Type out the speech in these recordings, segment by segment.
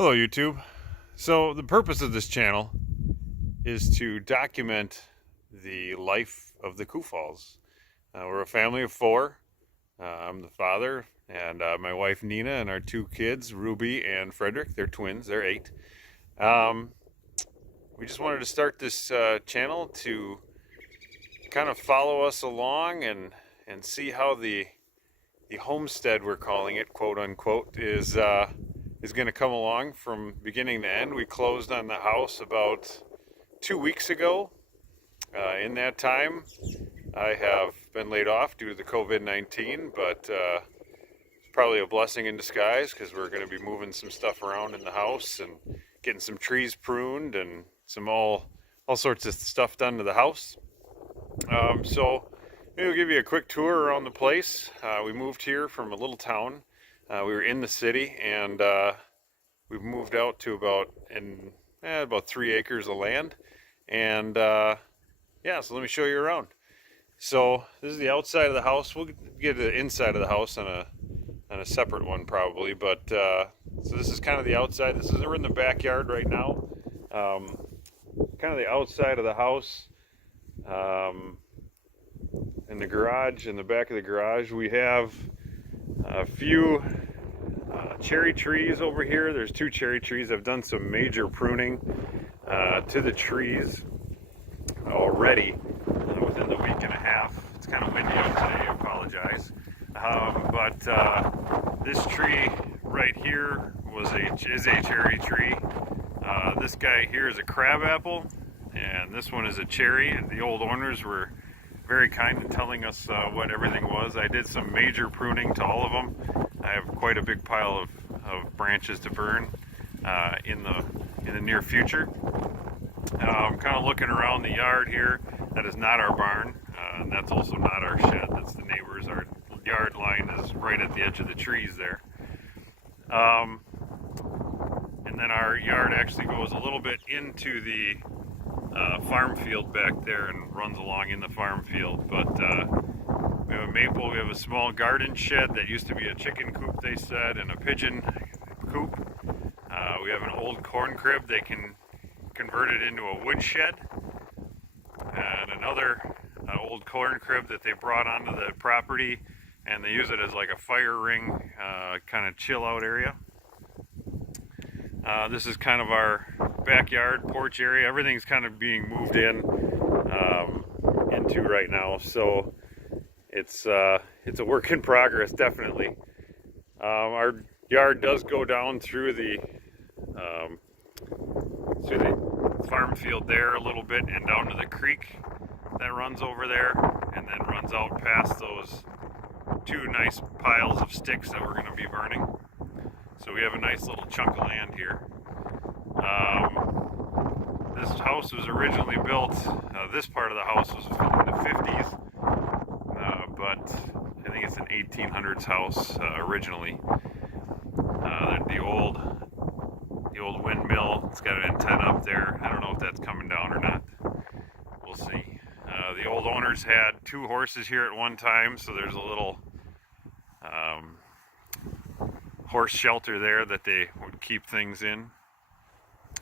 Hello YouTube. So the purpose of this channel is to document the life of the Kufals. We're a family of four. I'm the father, and my wife Nina and our two kids, Ruby and Frederick. They're twins, they're 8. Um, we just wanted to start this channel to kind of follow us along and see how the homestead, we're calling it, quote unquote, is going to come along from beginning to end. We closed on the house about 2 weeks ago. In that time, I have been laid off due to the COVID-19, but it's probably a blessing in disguise because we're going to be moving some stuff around in the house and getting some trees pruned and some all sorts of stuff done to the house. So maybe we'll give you a quick tour around the place. We moved here from a little town. We were in the city, and we've moved out to about 3 acres of land. And yeah, so let me show you around. So this is the outside of the house. We'll get to the inside of the house on a separate one probably. But so this is kind of the outside. We're in the backyard right now. Kind of the outside of the house. In the garage, in the back of the garage, we have a few cherry trees over here. There's 2 cherry trees. I've done some major pruning to the trees already within the week and a half. It's kind of windy out today, I apologize. But this tree right here is a cherry tree. This guy here is a crabapple, and this one is a cherry. And the old owners were very kind in telling us what everything was. I did some major pruning to all of them. I have quite a big pile of branches to burn in the near future. I'm kind of looking around the yard here. That is not our barn, and that's also not our shed. That's the neighbor's. Our yard line is right at the edge of the trees there. And then our yard actually goes a little bit into the farm field back there and runs along in the farm field. But we have a maple, we have a small garden shed that used to be a chicken coop, they said, and a pigeon coop. We have an old corn crib they can convert it into a wood shed, and another old corn crib that they brought onto the property, and they use it as like a fire ring kind of chill out area. This is kind of our backyard porch area. Everything's kind of being moved into right now, so it's a work in progress, definitely. Our yard does go down through the farm field there a little bit and down to the creek that runs over there, and then runs out past those 2 nice piles of sticks that we're going to be burning. So we have a nice little chunk of land here. This house was originally built, this part of the house was in the 50s, but I think it's an 1800s house originally. The old windmill, it's got an antenna up there. I don't know if that's coming down or not. We'll see. The old owners had 2 horses here at one time, so there's a little horse shelter there that they would keep things in.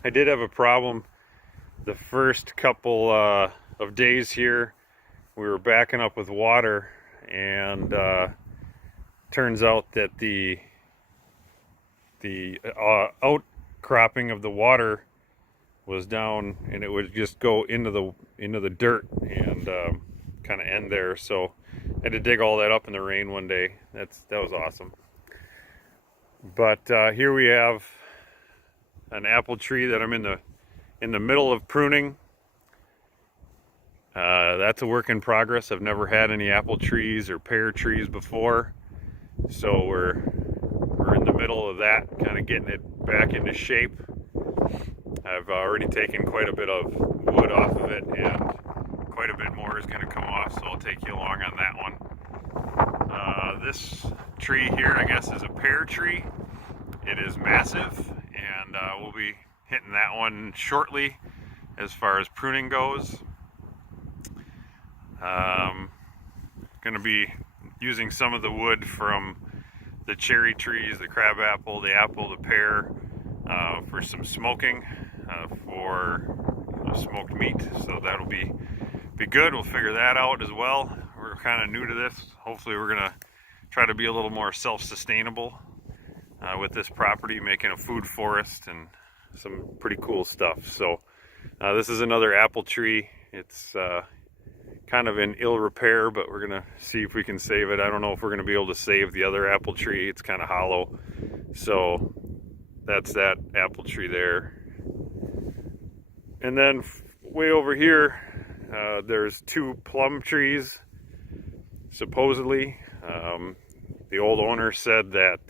I did have a problem the first couple of days here. We were backing up with water, and turns out that the outcropping of the water was down, and it would just go into the dirt and kind of end there. So I had to dig all that up in the rain one day. That was awesome. But here we have an apple tree that I'm in the middle of pruning. That's a work in progress. I've never had any apple trees or pear trees before, so we're in the middle of that, kind of getting it back into shape. I've already taken quite a bit of wood off of it, and quite a bit more is going to come off, so I'll take you along on that one. This tree here, I guess, is a pear tree. It is massive, and we'll be hitting that one shortly as far as pruning goes. Going to be using some of the wood from the cherry trees, the crabapple, the apple, the pear, for some smoking for smoked meat. So that'll be good. We'll figure that out as well. We're kind of new to this. Hopefully we're gonna try to be a little more self-sustainable with this property, making a food forest and some pretty cool stuff. So this is another apple tree. It's kind of in ill repair, but we're gonna see if we can save it. I don't know if we're gonna be able to save the other apple tree. It's kind of hollow. So that's that apple tree there. And then way over here, there's 2 plum trees, supposedly. The old owner said that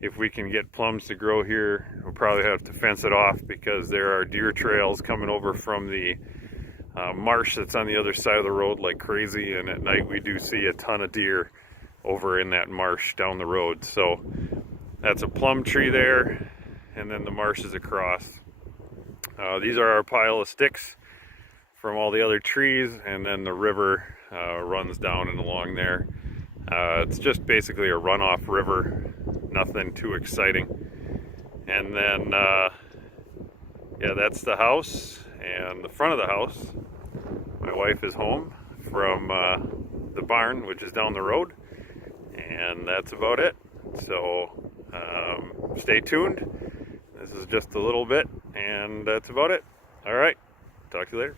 if we can get plums to grow here, we'll probably have to fence it off because there are deer trails coming over from the marsh that's on the other side of the road like crazy, and at night we do see a ton of deer over in that marsh down the road. So that's a plum tree there, and then the marsh is across. These are our pile of sticks from all the other trees, and then the river runs down and along there. It's just basically a runoff river, nothing too exciting. And then yeah, that's the house and the front of the house. My wife is home from the barn, which is down the road, and that's about it. So stay tuned. This is just a little bit, and that's about it. All right, talk to you later.